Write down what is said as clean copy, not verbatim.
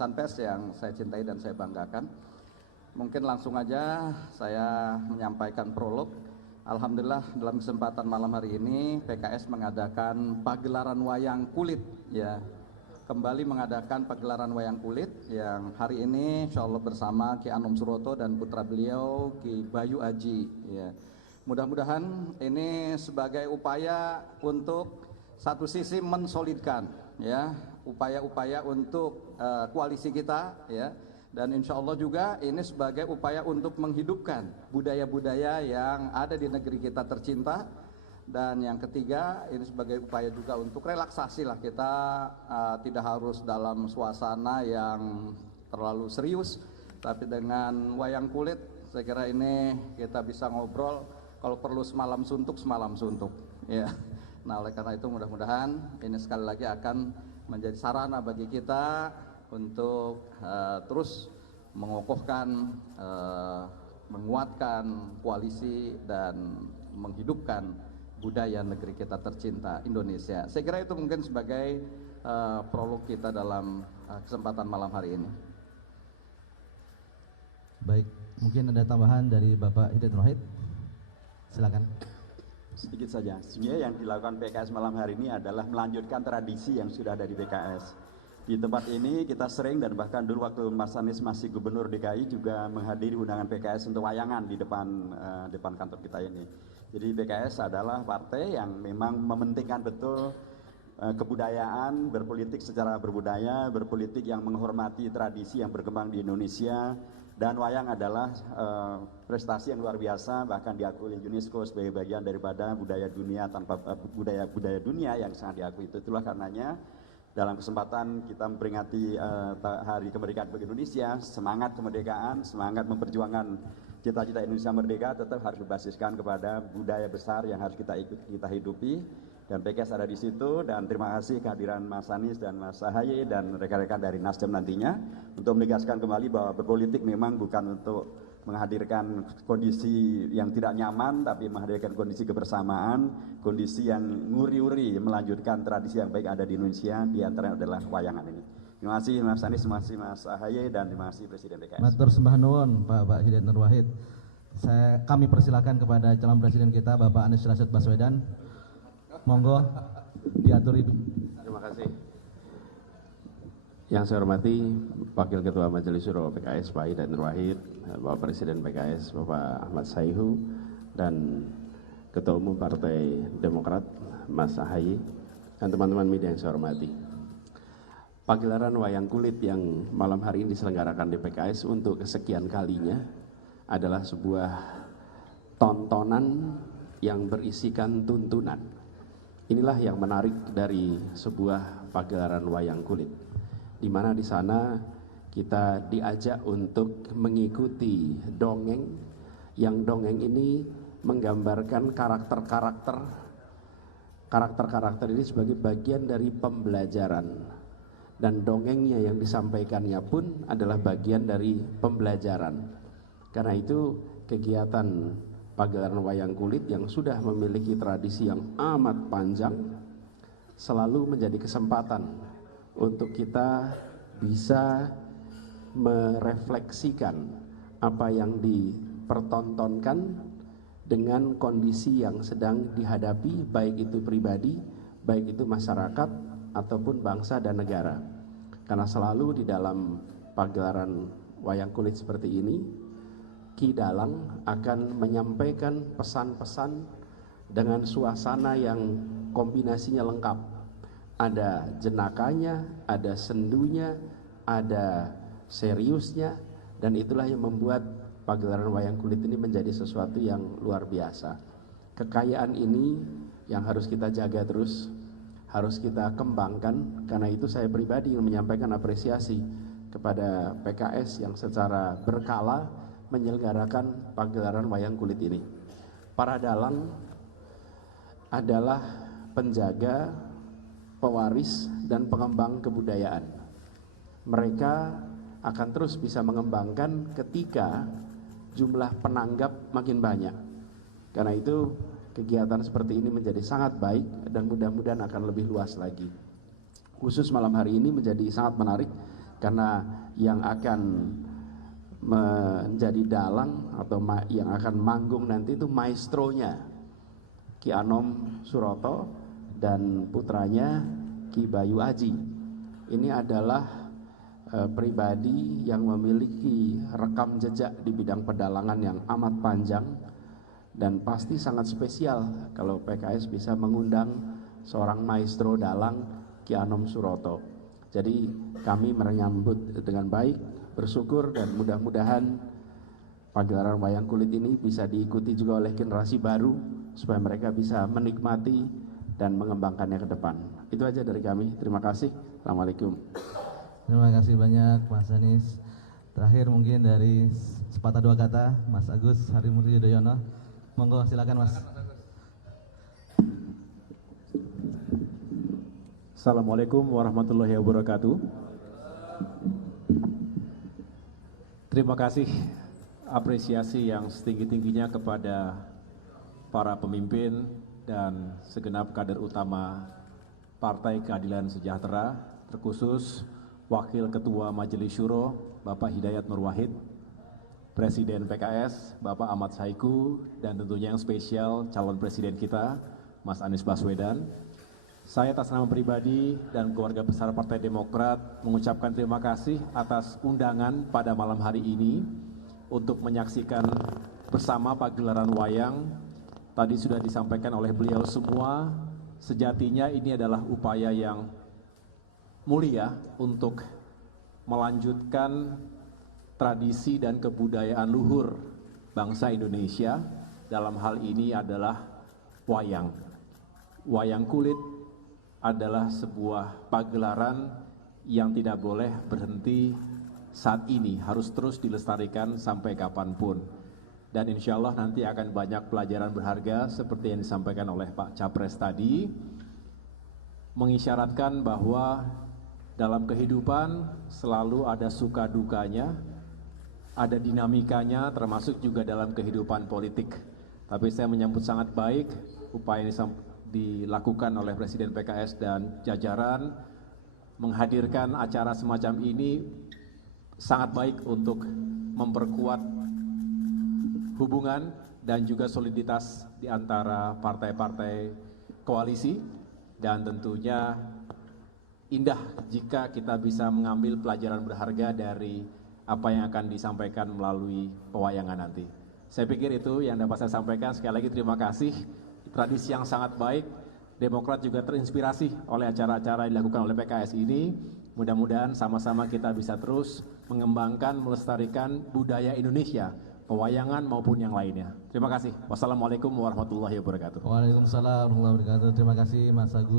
insan pers yang saya cintai dan saya banggakan. Mungkin langsung aja saya menyampaikan prolog. Alhamdulillah dalam kesempatan malam hari ini PKS mengadakan pagelaran wayang kulit ya. Kembali mengadakan pagelaran wayang kulit yang hari ini insya Allah bersama Ki Anom Suroto dan putra beliau Ki Bayu Aji ya. Mudah-mudahan ini sebagai upaya untuk satu sisi mensolidkan ya, upaya-upaya untuk koalisi kita ya, dan insya Allah juga ini sebagai upaya untuk menghidupkan budaya-budaya yang ada di negeri kita tercinta. Dan yang ketiga, ini sebagai upaya juga untuk relaksasi lah, kita tidak harus dalam suasana yang terlalu serius, tapi dengan wayang kulit saya kira ini kita bisa ngobrol, kalau perlu semalam suntuk ya. Nah oleh karena itu mudah-mudahan ini sekali lagi akan menjadi sarana bagi kita untuk terus mengokohkan, menguatkan koalisi dan menghidupkan budaya negeri kita tercinta Indonesia. Saya kira itu mungkin sebagai prolog kita dalam kesempatan malam hari ini. Baik, mungkin ada tambahan dari Bapak Hidayat Nur Wahid. Silakan. Sedikit saja. Sebenarnya yang dilakukan PKS malam hari ini adalah melanjutkan tradisi yang sudah ada di PKS. Di tempat ini kita sering, dan bahkan dulu waktu Mas Anies masih Gubernur DKI juga menghadiri undangan PKS untuk wayangan di depan kantor kita ini. Jadi PKS adalah partai yang memang mementingkan betul kebudayaan, berpolitik secara berbudaya, berpolitik yang menghormati tradisi yang berkembang di Indonesia, dan wayang adalah prestasi yang luar biasa, bahkan diakui oleh UNESCO sebagai bagian daripada budaya dunia tanpa budaya dunia yang sangat diakui. Itulah karenanya dalam kesempatan kita memperingati Hari Kemerdekaan Republik Indonesia, semangat kemerdekaan, semangat memperjuangkan cita-cita Indonesia merdeka tetap harus berbasiskan kepada budaya besar yang harus kita hidupi, dan PKS ada di situ. Dan terima kasih kehadiran Mas Anies dan Mas Ahaye dan rekan-rekan dari Nasdem nantinya untuk menegaskan kembali bahwa berpolitik memang bukan untuk menghadirkan kondisi yang tidak nyaman, tapi menghadirkan kondisi kebersamaan, kondisi yang nguri-uri melanjutkan tradisi yang baik ada di Indonesia, di antaranya adalah wayangan ini. Terima kasih Mas Anies, terima kasih Mas Ahaye, dan terima kasih Presiden PKS. Matur sembah nuwun Pak Hidayat Nur Wahid. Kami persilakan kepada calon presiden kita Bapak Anies Rashid Baswedan. Monggo diaturi. Terima kasih. Yang saya hormati Wakil Ketua Majelis Syuro PKS Pak Hidayat Nur Wahid, Bapak Presiden PKS Bapak Ahmad Sayhu, dan Ketua Umum Partai Demokrat Mas Ahaye, dan teman-teman media yang saya hormati. Pagelaran wayang kulit yang malam hari ini diselenggarakan di PKS untuk kesekian kalinya adalah sebuah tontonan yang berisikan tuntunan. Inilah yang menarik dari sebuah pagelaran wayang kulit, di mana di sana kita diajak untuk mengikuti dongeng, yang dongeng ini menggambarkan karakter-karakter ini sebagai bagian dari pembelajaran. Dan dongengnya yang disampaikannya pun adalah bagian dari pembelajaran. Karena itu kegiatan pagelaran wayang kulit yang sudah memiliki tradisi yang amat panjang selalu menjadi kesempatan untuk kita bisa merefleksikan apa yang dipertontonkan dengan kondisi yang sedang dihadapi, baik itu pribadi, baik itu masyarakat, ataupun bangsa dan negara. Karena selalu di dalam pagelaran wayang kulit seperti ini, Ki Dalang akan menyampaikan pesan-pesan dengan suasana yang kombinasinya lengkap. Ada jenakanya, ada sendunya, ada seriusnya, dan itulah yang membuat pagelaran wayang kulit ini menjadi sesuatu yang luar biasa. Kekayaan ini yang harus kita jaga terus, harus kita kembangkan. Karena itu saya pribadi ingin menyampaikan apresiasi kepada PKS yang secara berkala menyelenggarakan pagelaran wayang kulit ini. Para dalang adalah penjaga, pewaris, dan pengembang kebudayaan. Mereka akan terus bisa mengembangkan ketika jumlah penanggap makin banyak. Karena itu kegiatan seperti ini menjadi sangat baik dan mudah-mudahan akan lebih luas lagi. Khusus malam hari ini menjadi sangat menarik karena yang akan menjadi dalang atau yang akan manggung nanti itu maestronya Ki Anom Suroto dan putranya Ki Bayu Aji. Ini adalah pribadi yang memiliki rekam jejak di bidang pedalangan yang amat panjang dan pasti sangat spesial kalau PKS bisa mengundang seorang maestro dalang Ki Anom Suroto. Jadi kami menyambut dengan baik, bersyukur, dan mudah-mudahan pagelaran wayang kulit ini bisa diikuti juga oleh generasi baru supaya mereka bisa menikmati dan mengembangkannya ke depan. Itu aja dari kami. Terima kasih. Assalamualaikum. Terima kasih banyak Mas Anies. Terakhir mungkin dari sepatah dua kata Mas Agus Harimurti Yudhoyono. Monggo silakan Mas. Assalamualaikum warahmatullahi wabarakatuh. Terima kasih apresiasi yang setinggi-tingginya kepada para pemimpin dan segenap kader utama Partai Keadilan Sejahtera, terkhusus Wakil Ketua Majelis Syuro Bapak Hidayat Nur Wahid, Presiden PKS Bapak Ahmad Saiku, dan tentunya yang spesial calon presiden kita Mas Anies Baswedan. Saya atas nama pribadi dan keluarga besar Partai Demokrat mengucapkan terima kasih atas undangan pada malam hari ini untuk menyaksikan bersama pagelaran wayang. Tadi sudah disampaikan oleh beliau semua, sejatinya ini adalah upaya yang mulia untuk melanjutkan tradisi dan kebudayaan luhur bangsa Indonesia. Dalam hal ini adalah wayang. Wayang kulit adalah sebuah pagelaran yang tidak boleh berhenti saat ini, harus terus dilestarikan sampai kapanpun. Dan insya Allah nanti akan banyak pelajaran berharga seperti yang disampaikan oleh Pak Capres tadi, mengisyaratkan bahwa dalam kehidupan selalu ada suka dukanya, ada dinamikanya, termasuk juga dalam kehidupan politik. Tapi saya menyambut sangat baik upaya ini dilakukan oleh Presiden PKS dan jajaran menghadirkan acara semacam ini sangat baik untuk memperkuat hubungan dan juga soliditas di antara partai-partai koalisi, dan tentunya indah jika kita bisa mengambil pelajaran berharga dari apa yang akan disampaikan melalui pewayangan nanti. Saya pikir itu yang dapat saya sampaikan. Sekali lagi terima kasih. Tradisi yang sangat baik. Demokrat juga terinspirasi oleh acara-acara yang dilakukan oleh PKS ini. Mudah-mudahan sama-sama kita bisa terus mengembangkan, melestarikan budaya Indonesia, pewayangan maupun yang lainnya. Terima kasih. Wassalamualaikum warahmatullahi wabarakatuh. Waalaikumsalam warahmatullahi wabarakatuh. Terima kasih Mas Agus.